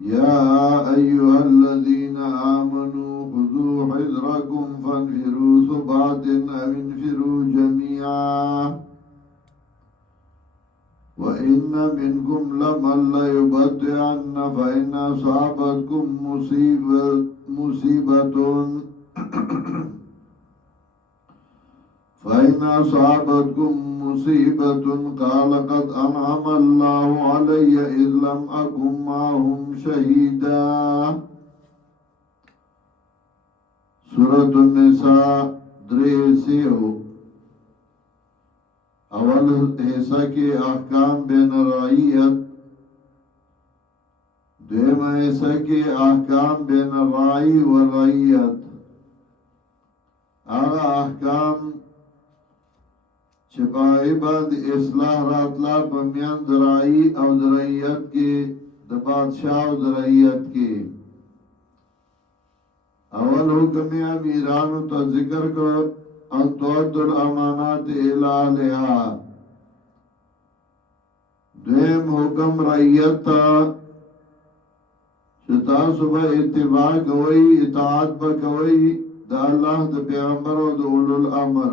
يا أيها الذين آمنوا خذوا حذركم فانفروا ثبات أو انفروا جميعا وإن منكم لمن ليبطئن فإن أصابتكم مصيبة قال قد أنعم الله علي إذ لم أكن معهم شهيدا. سورة النساء دریسیو اول حصہ کے احکام بین الرعیت، دویم حصہ کے احکام بین الراعی والرعیت. آغا احکام چپائی بعد اصلاح راتلا پمیان درائی او درعیت کے د بادشاہ او درعیت کے. اول حکم امیرانو تا ذکر کر ان تؤدوا الامانات الى اهلها. دویم حکم رعیت تا چې تاسو به اتباع کوئ، اطاعت به کوئ د الله د پیغمبر او د اولو الامر.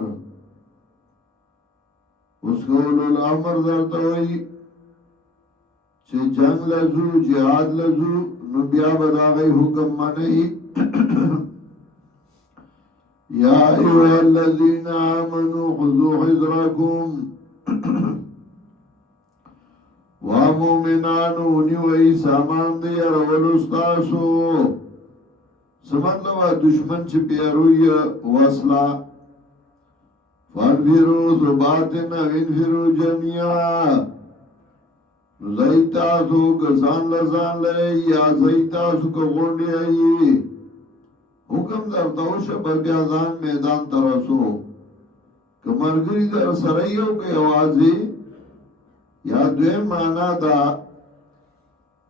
اوس اولو الامر درته وایي چې جنگ لزو، جهاد لزو، نو بیا به د هغوی حکم منئ. یا ایها الذین آمنوا خذوا حذرکم وا مومنانو نیوئی سامان دی ارولو ستاسو. سمطلب دشمن چی پیروی وصلا فانفرو ثباتن وانفرو جميعا. زیتاسو کسان لزان لئی یا زیتاسو کغونڈی آئی. حکم در دوش ببیازان میدان ترسو که مرگری در سرائیو که آوازی یا دویم مانا دا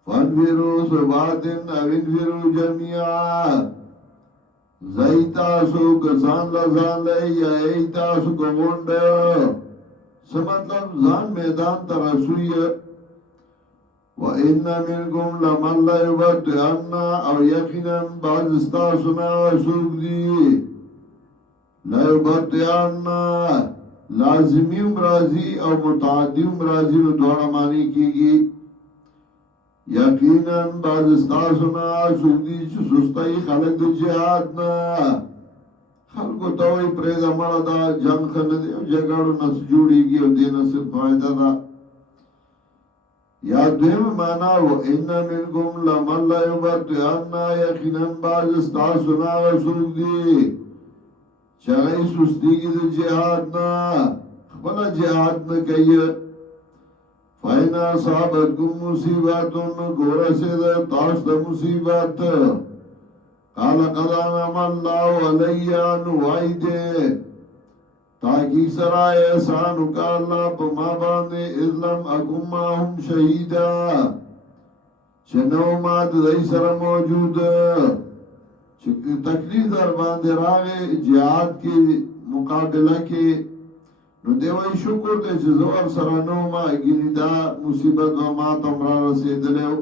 فانفرو ثباتن او انفرو جميعا. زیتاسو کسان لزان لئی یا ایتاسو کغونڈ. سمطلب زان میدان ترسوی. وَإِنَّ مِنْكُمْ لَمَنْ لَيُبَطِّئَنَّ او یقینا بعض استاسونا سوک دی. لَيُبَطِّئَنَّ لازمی امرازی او متعدی امرازی نو دوڑا مانی کی گی. یقینا بعض استاسونا سوک دی چو سستائی خلق دی جہادنا. خلقو تاوی پریدا مرا دا جنگ خندی او جگڑو نس جوڑی گی او دینا سے فائدہ دا. یا دویم مانا وَإِنَّ مِنْكُمْ لَمَنْ لَيُبَطِّئَنَّ یقیناً باز استاسونا وسوک دی چاگئی سستی کی دی جہادنا خبلا جہادنا کئی. فَإِنَّ أَصَابَتْكُمْ مُصِيبَةٌ گورا سے دا تاس دا مصیبت قَالَ قَدْ أَنْعَمَ اللَّهُ عَلَيَّ نُوَائی دے تاکی سرائے احسانو کا اللہ پا ما باندے اذلم اکم ماہم شہیدہ چنو ماد دی سر موجود. تکلیف در باندے راگے جہاد کے مقابلہ کے نو دیوائی شکر دے چه زور سرانو ما گینی دا مصیبت و ما تمرا رسیدلیو.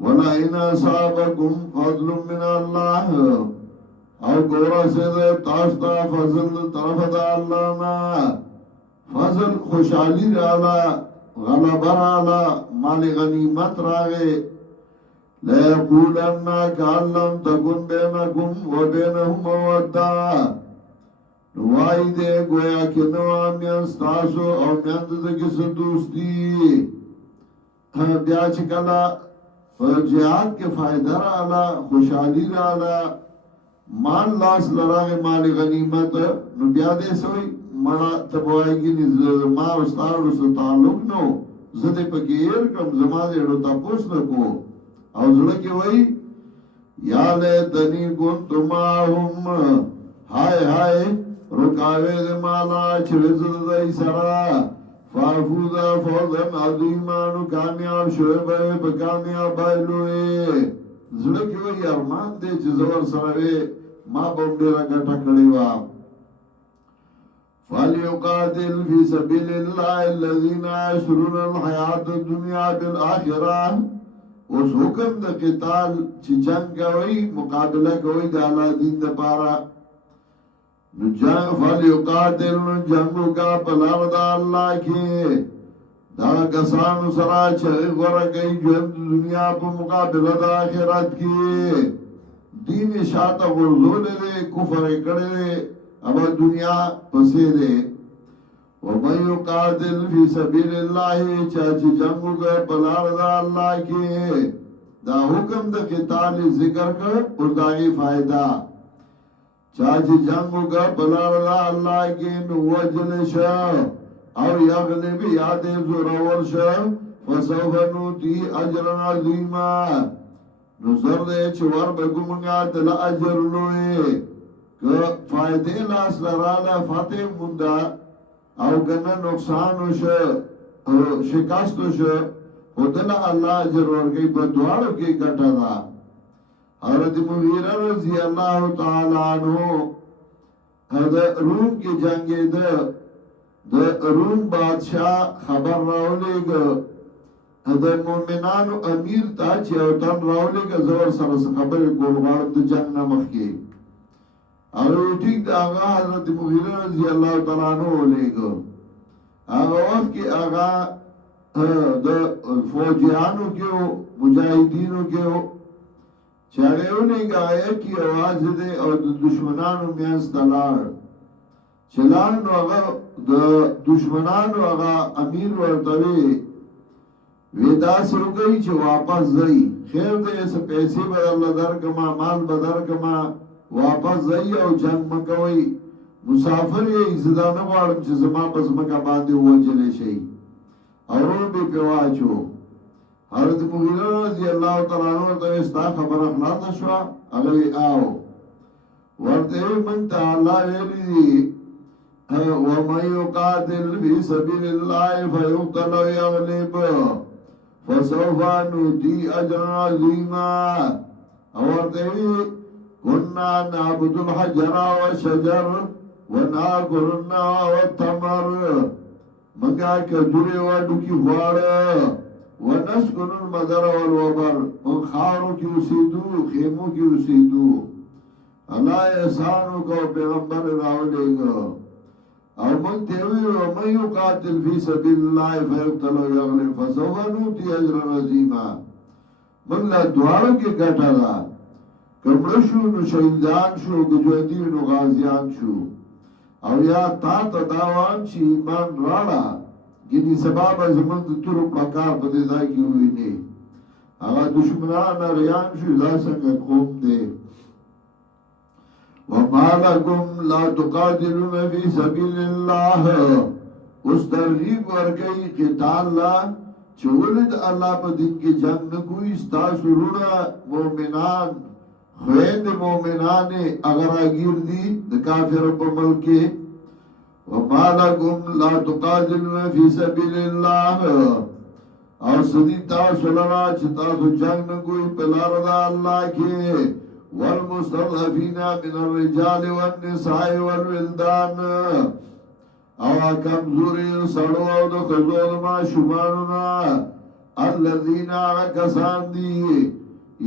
وَلَئِنْ أَصَابَكُمْ فَضْلٌ مِّنَ اللَّهِ او گورا سے دے تاستا فضل طرف دا اللہ نا. فضل خوشحالی رالا، غلبہ رالا، مال غنیمت راگے. لَيَقُولَنَّ كَأَن لَّمْ تَكُن بَيْنَكُمْ وَبَيْنَهُ مَوَدَّةٌ. نوائی دے گویا کہ نوا میان ستاسو او میان دے کس دوستی. بیا چکلا جہاد کے فائدہ رالا، خوشحالی رالا، مال لاس لراغ مال غنیمت نو بیا دے سوئی مڑا تبوائی گی نی ما استارو سو تعلق نو زدے پکی ایر کم زمان دیڑو تا پوس نکو. او زڑکی وئی یا لیتنی کنتو ماہم ہائے ہائے رکاوے دے مالا چوزد دائی سرا فافوزا فوزن عظیمانو کامیاب شوئے بھائی بکامیاب بائلوئے. زڑکی وئی ارمان دے چیزور سروے ما بمڈی رگٹا کڑیوا. فَلْيُقَاتِلْ فِي سَبِيلِ اللَّهِ الَّذِينَ يَشْرُونَ الْحَيَاةَ الدُّنْيَا بِالْآخِرَةِ اوس حکم د قتال چې جنگ کوي مقابله کوي د الله دین لپاره نو جنگ فلیقاتل جنگو کا پلار دا اللہ کی دا کسانو سرا چه غره گئی ژوند دنیا په مقابله د آخرت کی دین شاته ورزول دے کفر کړي ابا دنیا پسې دے ومن یقاتل فی سبیل الله چاچی جنگو کا پلار دا اللہ کی دا حکم د قتال ذکر کر اور داغی فائدہ چاچی جنگو کا پلار دا اللہ کی نو وجل شا او یغلب یاد زورور شا فسوف نوتی اجر عظیما نظر دے چوار بگو منگا دل اجر لوئے که فائدے لاس لرالا فاتح مندا او گنا نقصانو شا شکستو شا خودل اللہ اجر ورگئی بدوارو کی گٹا دا حضرت مغیرہ رضی اللہ تعالی عنہ دا روم کی جنگی دا روم بادشاہ خبر راولے گا دا مومنانو امیر تا چی او تن راولے گا زور سرس خبر گولغارم دا جنگ نمخ کی اور ٹھیک دا آغا حضرت مغیرہ رضی اللہ تعالی عنہ لے گا آغا وقت کی آغا دا فوجیانو کیو مجاہدینو کیو چاگیونی گایا کی آواز دے اور دشمنانو میانس دلار چلانو آغا دشمنانو آغا امیر ورطوی ویدا سے ہو گئی چھ واپس زئی خیر دے ایسا پیسے بدل در کما مال بدر کما واپس زئی او جنگ مکوئی مسافر یہ ازدانو وارم چھ زمان پس مکا باندے ہوا جلے شئی اور بے پیواچو حضرت مغیرہ رضی اللہ تعالیٰ عنہ تو استا خبر اخلاص شوا اگوی آو ورطے منتا اللہ ویلی دی وَمَنْ يُقَاتِلْ فِي سَبِيلِ اللَّهِ فَيُقْتَلْ وَيَغْلِبْ فَسَوْفَ نُؤْتِيهِ أَجْرًا عَظِيمًا ورطے كُنَّا نَعْبُدُ الْحَجَرَ وَالشَّجَرَ وَنَأْكُلُ النَّوَى وَالتَّمَرَ منگا کجوری وڈو کی خوار ونسکن المدر والوبر من خارو کی اسیدو خیمو کی اسیدو اللہ احسانو کو پیغمبر راولے گا اور من تیوی ومن یقاتل فی سبیل اللہ فیقتل و یغلب فسوف نؤتی اجر عظیما من لا دوارو کی گٹا دا کمرشو نو شہیدان شو گجوندی نو غازیان شو او یا تا تداوان چی ایمان راڑا گینی سباب زمان تورو پلاکار پده دا کی ہوئی نی آغا دشمنان ریان شو دا سنگا قوم دے وَمَا لَكُمْ لَا تُقَاتِلُونَ فِي سَبِيلِ اللَّهِ اس ترغیب ورگئی قتال لا چولد اللہ پا دن کی جنگ نکوئی ستاس روڑا مومنان خوید مومنان اگر آگیر دی کافر پا ملکے وَمَا لَكُمْ لَا تُقَاتِلُونَ فِي سَبِيلِ اللَّهِ اور صدی تاسو لرا چه تاسو جنگ نکوئی پلار دا اللہ کے والمستضعفین من الرجال والنساء والولدان او کمزوری سڑو او دو خزول ما شمانونا الذین آغا کسان دی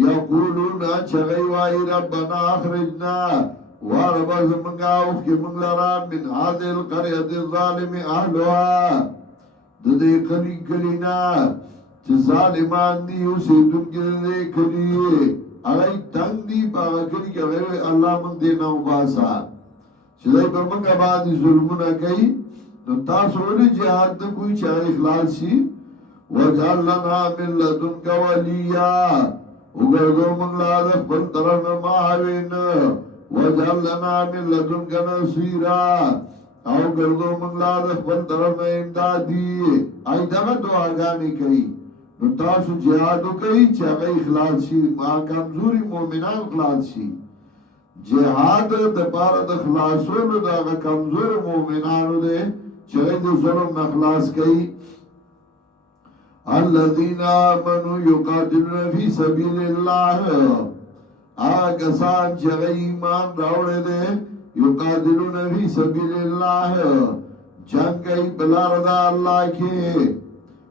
یقولون چغیوائی ربنا اخرجنا واربا زمنگا اوکی منگلرا من هذه القرية الظالم اهلها دے کلی کلینا چه ظالمان دی اسی دنگل دے کلی اگئی تنگ دی پاگا کلی که غیوی اللہ من دینا مباسا چلائی پر منگا بعدی ظلمونا کئی نو تاسو اولی جہاد دا کوئی چاہ اخلاص شی وَجَعَلْ لَنَا مِن لَدُنْكَ وَلِيًّا اگردو منگلا دخ بل طرف ماہوین وَجَعَلْ لَنَا مِن لَدُنْكَ نَصِيرًا او گردو منگلا دخ بل طرف امدادی آئی دغا دعاگانی کئی نو تاسو جہادو کئی چاگئی اخلاص شی ما کمزوری مومنان اخلاص شی جہاد دپار د خلاصولو دا کمزور مومنانو دے چاگئی د ظلم اخلاص کئی الذین آمنوا یقاتلون فی سبیل اللہ آگسان چاگئی ایمان راوڑے دے یقاتلون فی سبیل اللہ جنگ کئی بلار دا اللہ کے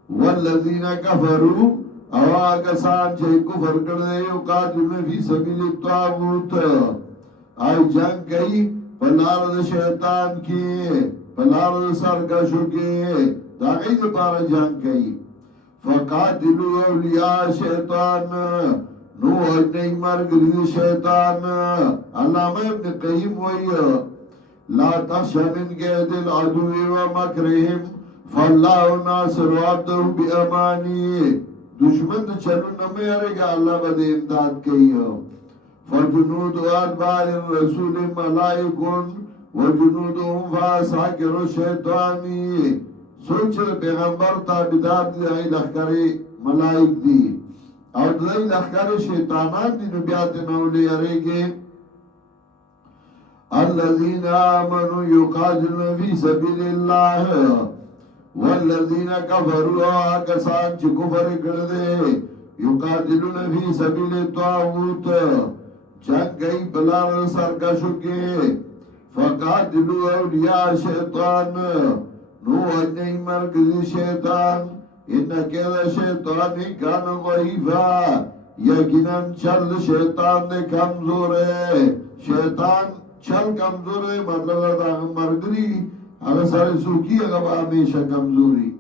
والذین کفروا او آکسان چه کفر کرده یقاتلون فی سبیل الطاغوت آئی جنگ کئی پلار شیطان کی پلار سرکشو کی داغی دے پارا جنگ کئی فقاتلو اولیاء شیطان نو اجنی مرگری شیطان علامہ ابن قیم وی لا تخشى من قید العدو ومکرهم فاللہ ناصر عبدہ بأمانی دشمن چلو نمیرے گا اللہ بدے امداد کئی فجنود ادبار الرسول ملائکن وجنودهم فاساکر الشیطانی سوچ پیغمبر تابدار دی ای لخکری ملائک دی او دی لخکری شیطانان دی نبیات نولی ارے الذين آمنوا يقاتلون في سبيل الله والذين كفروا آکسان چه کفر کرده يقاتلون في سبيل الطاغوت جنگ گئی بلار سرکشو کے فقاتلوا اولیاء شیطان نو اجنی مرکزی شیطان انکہ شیطان کان ضعیفا یقینا چل شیطان دے کمزور ہے شیطان چل کمزور ہے مطلب دا مرگری اگر سارے سوکی اگر ہمیشہ کمزوری